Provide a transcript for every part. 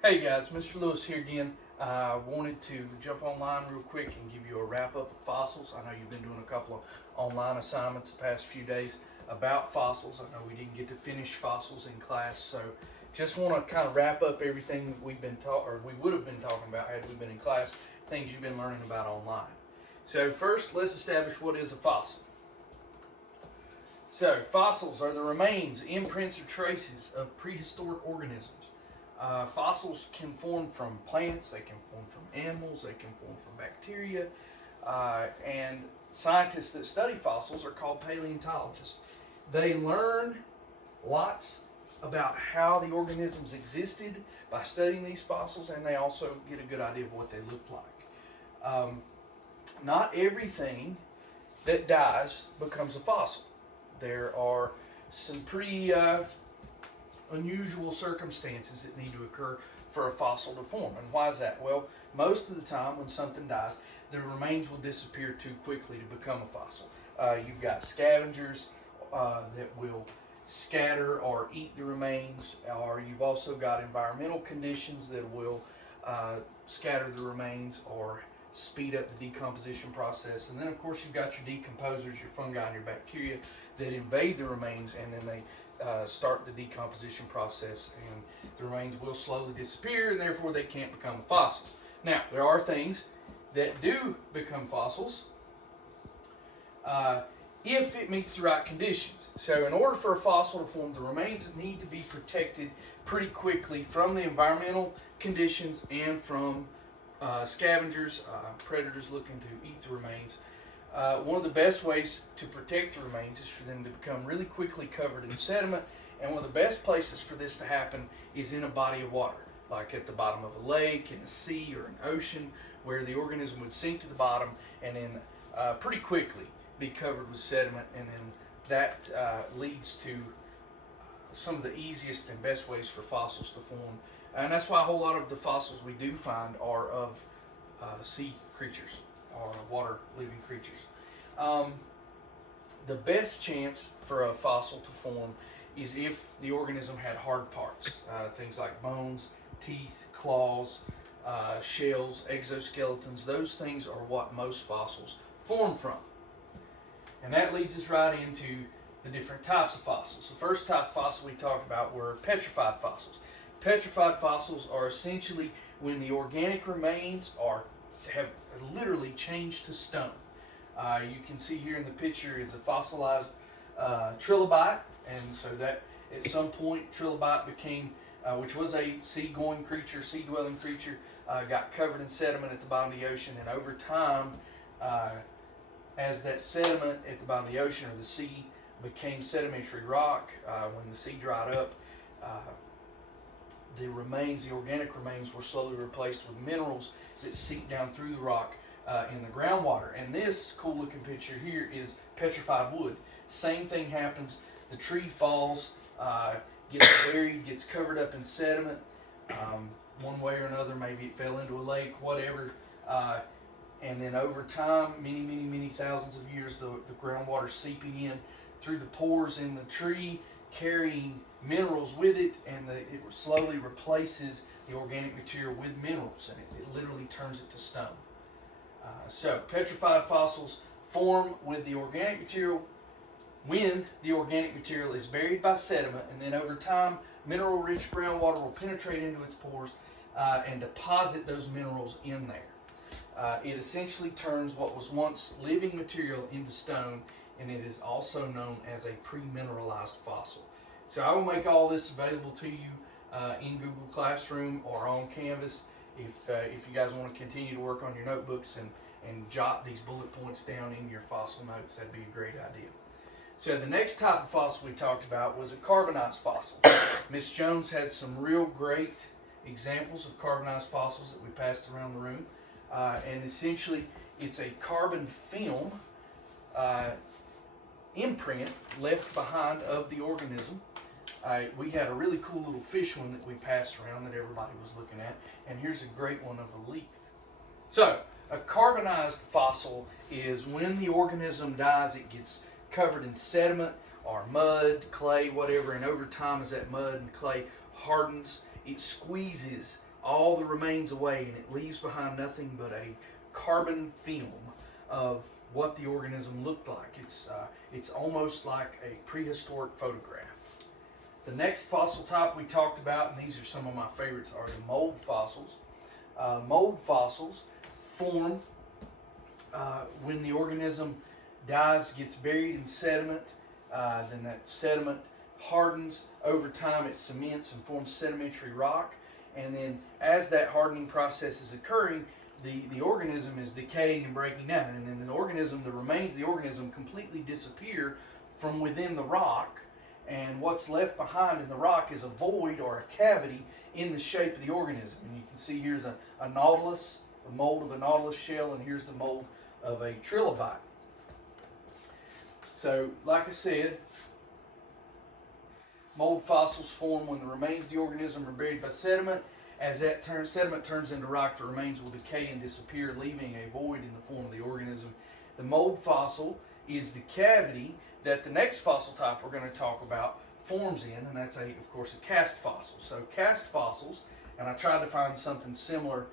Hey guys, Mr. Lewis here again. I wanted to jump online real quick and give you a wrap up of fossils. I know you've been doing a couple of online assignments the past few days about fossils. I know we didn't get to finish fossils in class, so just want to kind of wrap up everything we've been taught, or we would have been talking about had we been in class, things you've been learning about online. So first, let's establish what is a fossil. So fossils are the remains, imprints, or traces of prehistoric organisms. Fossils can form from plants, they can form from animals, they can form from bacteria, and scientists that study fossils are called paleontologists. They learn lots about how the organisms existed by studying these fossils, and they also get a good idea of what they look like. Not everything that dies becomes a fossil. There are some pretty unusual circumstances that need to occur for a fossil to form. And why is that? Well, most of the time when something dies, the remains will disappear too quickly to become a fossil. You've got scavengers that will scatter or eat the remains, or you've also got environmental conditions that will scatter the remains or speed up the decomposition process. And then of course you've got your decomposers, your fungi and your bacteria that invade the remains, and then they start the decomposition process, and the remains will slowly disappear, and therefore they can't become a fossil. Now, there are things that do become fossils if it meets the right conditions. So in order for a fossil to form, the remains need to be protected pretty quickly from the environmental conditions and from scavengers, predators looking to eat the remains. One of the best ways to protect the remains is for them to become really quickly covered in sediment, and one of the best places for this to happen is in a body of water, like at the bottom of a lake, in a sea, or an ocean, where the organism would sink to the bottom and then pretty quickly be covered with sediment, and then that leads to some of the easiest and best ways for fossils to form. And that's why a whole lot of the fossils we do find are of sea creatures or water living creatures. The best chance for a fossil to form is if the organism had hard parts, things like bones, teeth, claws, shells, exoskeletons. Those things are what most fossils form from. And that leads us right into the different types of fossils. The first type of fossil we talked about were petrified fossils. Petrified fossils are essentially when the organic remains have literally changed to stone. You can see here in the picture is a fossilized trilobite, and so that at some point trilobite became, which was a sea-going creature, sea-dwelling creature, got covered in sediment at the bottom of the ocean, and over time, as that sediment at the bottom of the ocean or the sea became sedimentary rock, when the sea dried up, the organic remains were slowly replaced with minerals that seep down through the rock in the groundwater. And this cool looking picture here is petrified wood. Same thing happens. The tree falls, gets buried, gets covered up in sediment, one way or another. Maybe it fell into a lake, whatever. And then over time, many thousands of years, the groundwater seeping in through the pores in the tree, carrying minerals with it, and it slowly replaces the organic material with minerals, and it literally turns it to stone. So petrified fossils form with the organic material when the organic material is buried by sediment, and then over time mineral-rich groundwater will penetrate into its pores and deposit those minerals in there. It essentially turns what was once living material into stone, and it is also known as a pre-mineralized fossil. So I will make all this available to you in Google Classroom or on Canvas. If you guys want to continue to work on your notebooks and jot these bullet points down in your fossil notes, that'd be a great idea. So the next type of fossil we talked about was a carbonized fossil. Miss Jones had some real great examples of carbonized fossils that we passed around the room. And essentially it's a carbon film imprint left behind of the organism. We had a really cool little fish one that we passed around that everybody was looking at, and here's a great one of a leaf. So a carbonized fossil is when the organism dies, it gets covered in sediment or mud, clay, whatever, and over time as that mud and clay hardens, it squeezes all the remains away, and it leaves behind nothing but a carbon film of what the organism looked like. It's almost like a prehistoric photograph. The next fossil type we talked about, and these are some of my favorites, are the mold fossils. Mold fossils form when the organism dies, gets buried in sediment, then that sediment hardens. Over time it cements and forms sedimentary rock, and then as that hardening process is occurring, the organism is decaying and breaking down, and then the remains of the organism completely disappear from within the rock, and what's left behind in the rock is a void or a cavity in the shape of the organism. And you can see here's a nautilus, the mold of a nautilus shell, and here's the mold of a trilobite. So, like I said, mold fossils form when the remains of the organism are buried by sediment. As that sediment turns into rock, the remains will decay and disappear, leaving a void in the form of the organism. The mold fossil is the cavity that the next fossil type we're going to talk about forms in, and that's, of course, a cast fossil. So cast fossils, and I tried to find something similar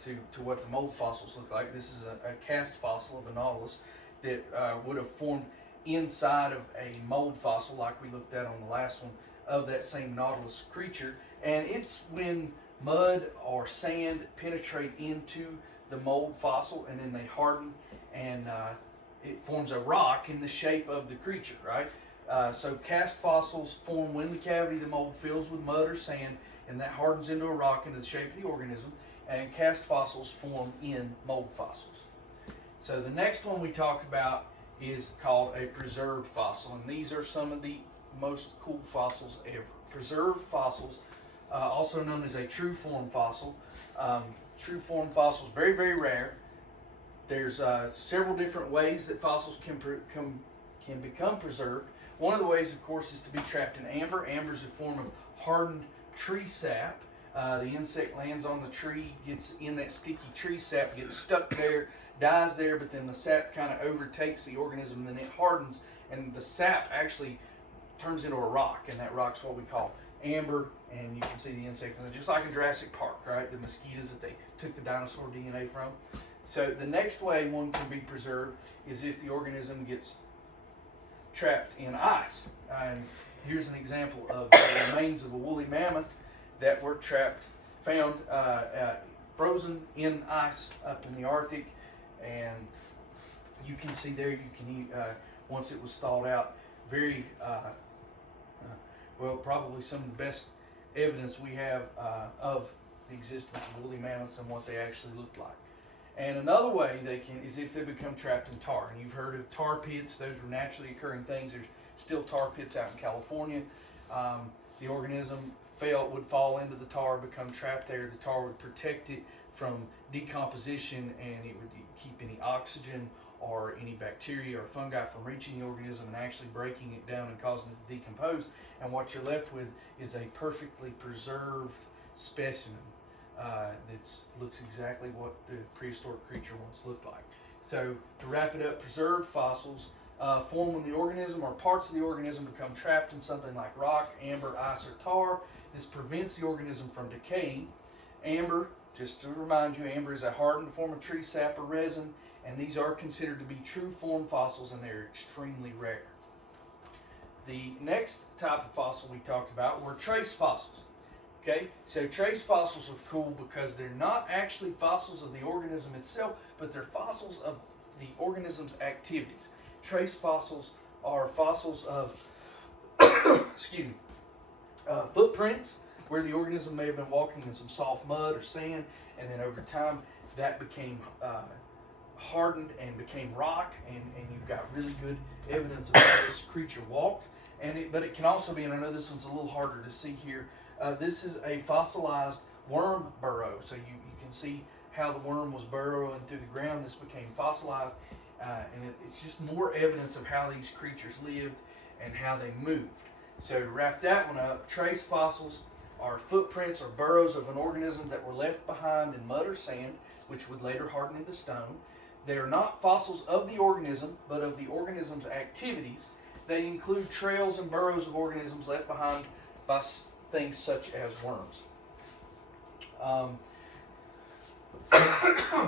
to what the mold fossils look like. This is a cast fossil of a nautilus that would have formed inside of a mold fossil, like we looked at on the last one, of that same nautilus creature. And it's when mud or sand penetrate into the mold fossil, and then they harden, and it forms a rock in the shape of the creature, right? So cast fossils form when the cavity of the mold fills with mud or sand, and that hardens into a rock into the shape of the organism, and cast fossils form in mold fossils. So the next one we talked about is called a preserved fossil, and these are some of the most cool fossils ever. Preserved fossils, also known as a true form fossil. True form fossils, very, very rare. There's several different ways that fossils can become preserved. One of the ways, of course, is to be trapped in amber. Amber is a form of hardened tree sap. The insect lands on the tree, gets in that sticky tree sap, gets stuck there, dies there, but then the sap kind of overtakes the organism, and then it hardens, and the sap actually turns into a rock, and that rock's what we call amber, and you can see the insects, just like in Jurassic Park, right? The mosquitoes that they took the dinosaur DNA from. So the next way one can be preserved is if the organism gets trapped in ice. And here's an example of the remains of a woolly mammoth that were found frozen in ice up in the Arctic, and you can see there, you can eat, once it was thawed out, very, well, probably some of the best evidence we have of the existence of woolly mammoths and what they actually looked like. And another way they can is if they become trapped in tar. And you've heard of tar pits; those are naturally occurring things. There's still tar pits out in California. The organism would fall into the tar, become trapped there. The tar would protect it from decomposition, and it would keep any oxygen or any bacteria or fungi from reaching the organism and actually breaking it down and causing it to decompose. And what you're left with is a perfectly preserved specimen that looks exactly what the prehistoric creature once looked like. So to wrap it up, preserved fossils form when the organism or parts of the organism become trapped in something like rock, amber, ice, or tar. This prevents the organism from decaying. Amber, just to remind you, amber is a hardened form of tree sap or resin, and these are considered to be true form fossils, and they're extremely rare. The next type of fossil we talked about were trace fossils. Okay, so trace fossils are cool because they're not actually fossils of the organism itself, but they're fossils of the organism's activities. Trace fossils are fossils of excuse me, footprints where the organism may have been walking in some soft mud or sand, and then over time that became hardened and became rock, and you've got really good evidence of how this creature walked. But it can also be, and I know this one's a little harder to see here, this is a fossilized worm burrow. So you can see how the worm was burrowing through the ground. This became fossilized, and it's just more evidence of how these creatures lived and how they moved. So to wrap that one up, trace fossils are footprints or burrows of an organism that were left behind in mud or sand, which would later harden into stone. They are not fossils of the organism, but of the organism's activities. They include trails and burrows of organisms left behind by things such as worms.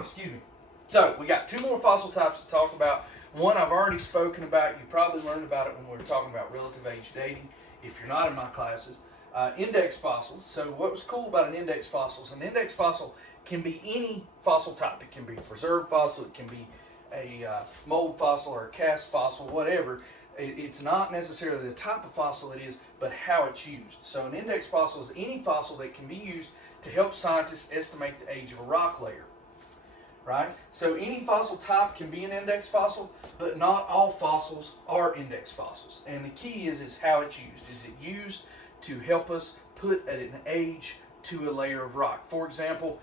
Excuse me. So we got two more fossil types to talk about. One I've already spoken about. You probably learned about it when we were talking about relative age dating, if you're not in my classes. Index fossils. So what was cool about an index fossil is an index fossil can be any fossil type. It can be a preserved fossil, it can be a mold fossil or a cast fossil, whatever. It's not necessarily the type of fossil it is, but how it's used. So an index fossil is any fossil that can be used to help scientists estimate the age of a rock layer. Right? So any fossil type can be an index fossil, but not all fossils are index fossils. And the key is how it's used. Is it used to help us put an age to a layer of rock? For example,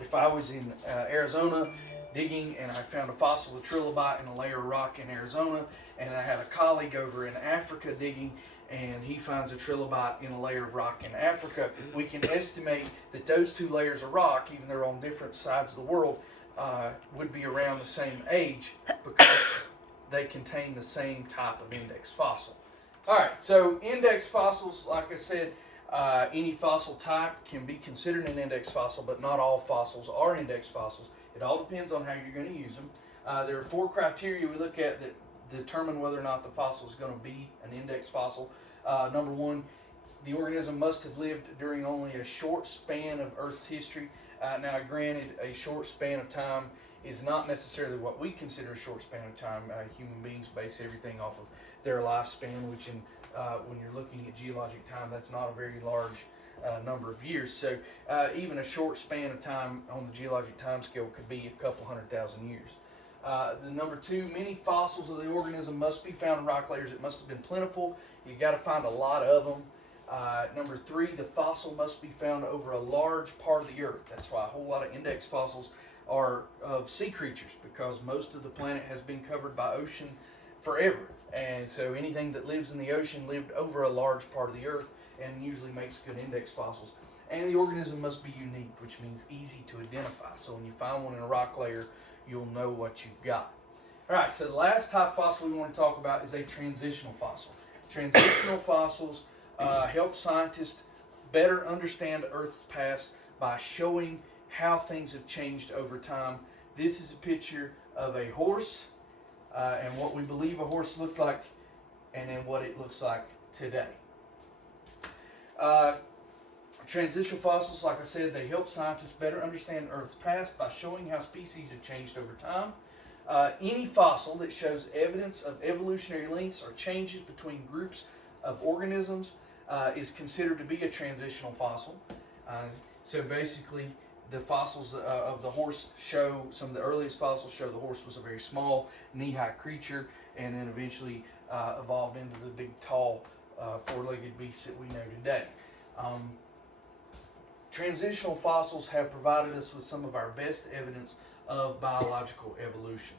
if I was in Arizona digging and I found a fossil of trilobite in a layer of rock in Arizona, and I had a colleague over in Africa digging and he finds a trilobite in a layer of rock in Africa, we can estimate that those two layers of rock, even though they're on different sides of the world, would be around the same age because they contain the same type of index fossil. All right, so index fossils, like I said, any fossil type can be considered an index fossil, but not all fossils are index fossils. It all depends on how you're going to use them. There are 4 criteria we look at that determine whether or not the fossil is going to be an index fossil. Number 1, the organism must have lived during only a short span of Earth's history. Now, granted, a short span of time is not necessarily what we consider a short span of time. Human beings base everything off of their lifespan, which when you're looking at geologic time, that's not a very large number of years. So even a short span of time on the geologic time scale could be a couple 100,000 years. The number 2, many fossils of the organism must be found in rock layers. It must have been plentiful. You've got to find a lot of them. Number 3, the fossil must be found over a large part of the earth. That's why a whole lot of index fossils are of sea creatures, because most of the planet has been covered by ocean forever. And so anything that lives in the ocean lived over a large part of the earth and usually makes good index fossils. And the organism must be unique, which means easy to identify. So when you find one in a rock layer, you'll know what you've got. All right, so the last type of fossil we want to talk about is a transitional fossil. Transitional fossils help scientists better understand Earth's past by showing how things have changed over time. This is a picture of a horse and what we believe a horse looked like, and then what it looks like today. Transitional fossils, like I said, they help scientists better understand Earth's past by showing how species have changed over time. Any fossil that shows evidence of evolutionary links or changes between groups of organisms is considered to be a transitional fossil. So basically, the fossils of the horse show, some of the earliest fossils show the horse was a very small, knee-high creature, and then eventually evolved into the big, tall, four-legged beasts that we know today. Transitional fossils have provided us with some of our best evidence of biological evolution.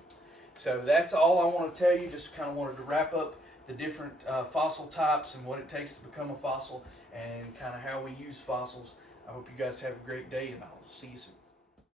So that's all I want to tell you. Just kind of wanted to wrap up the different fossil types and what it takes to become a fossil and kind of how we use fossils. I hope you guys have a great day, and I'll see you soon.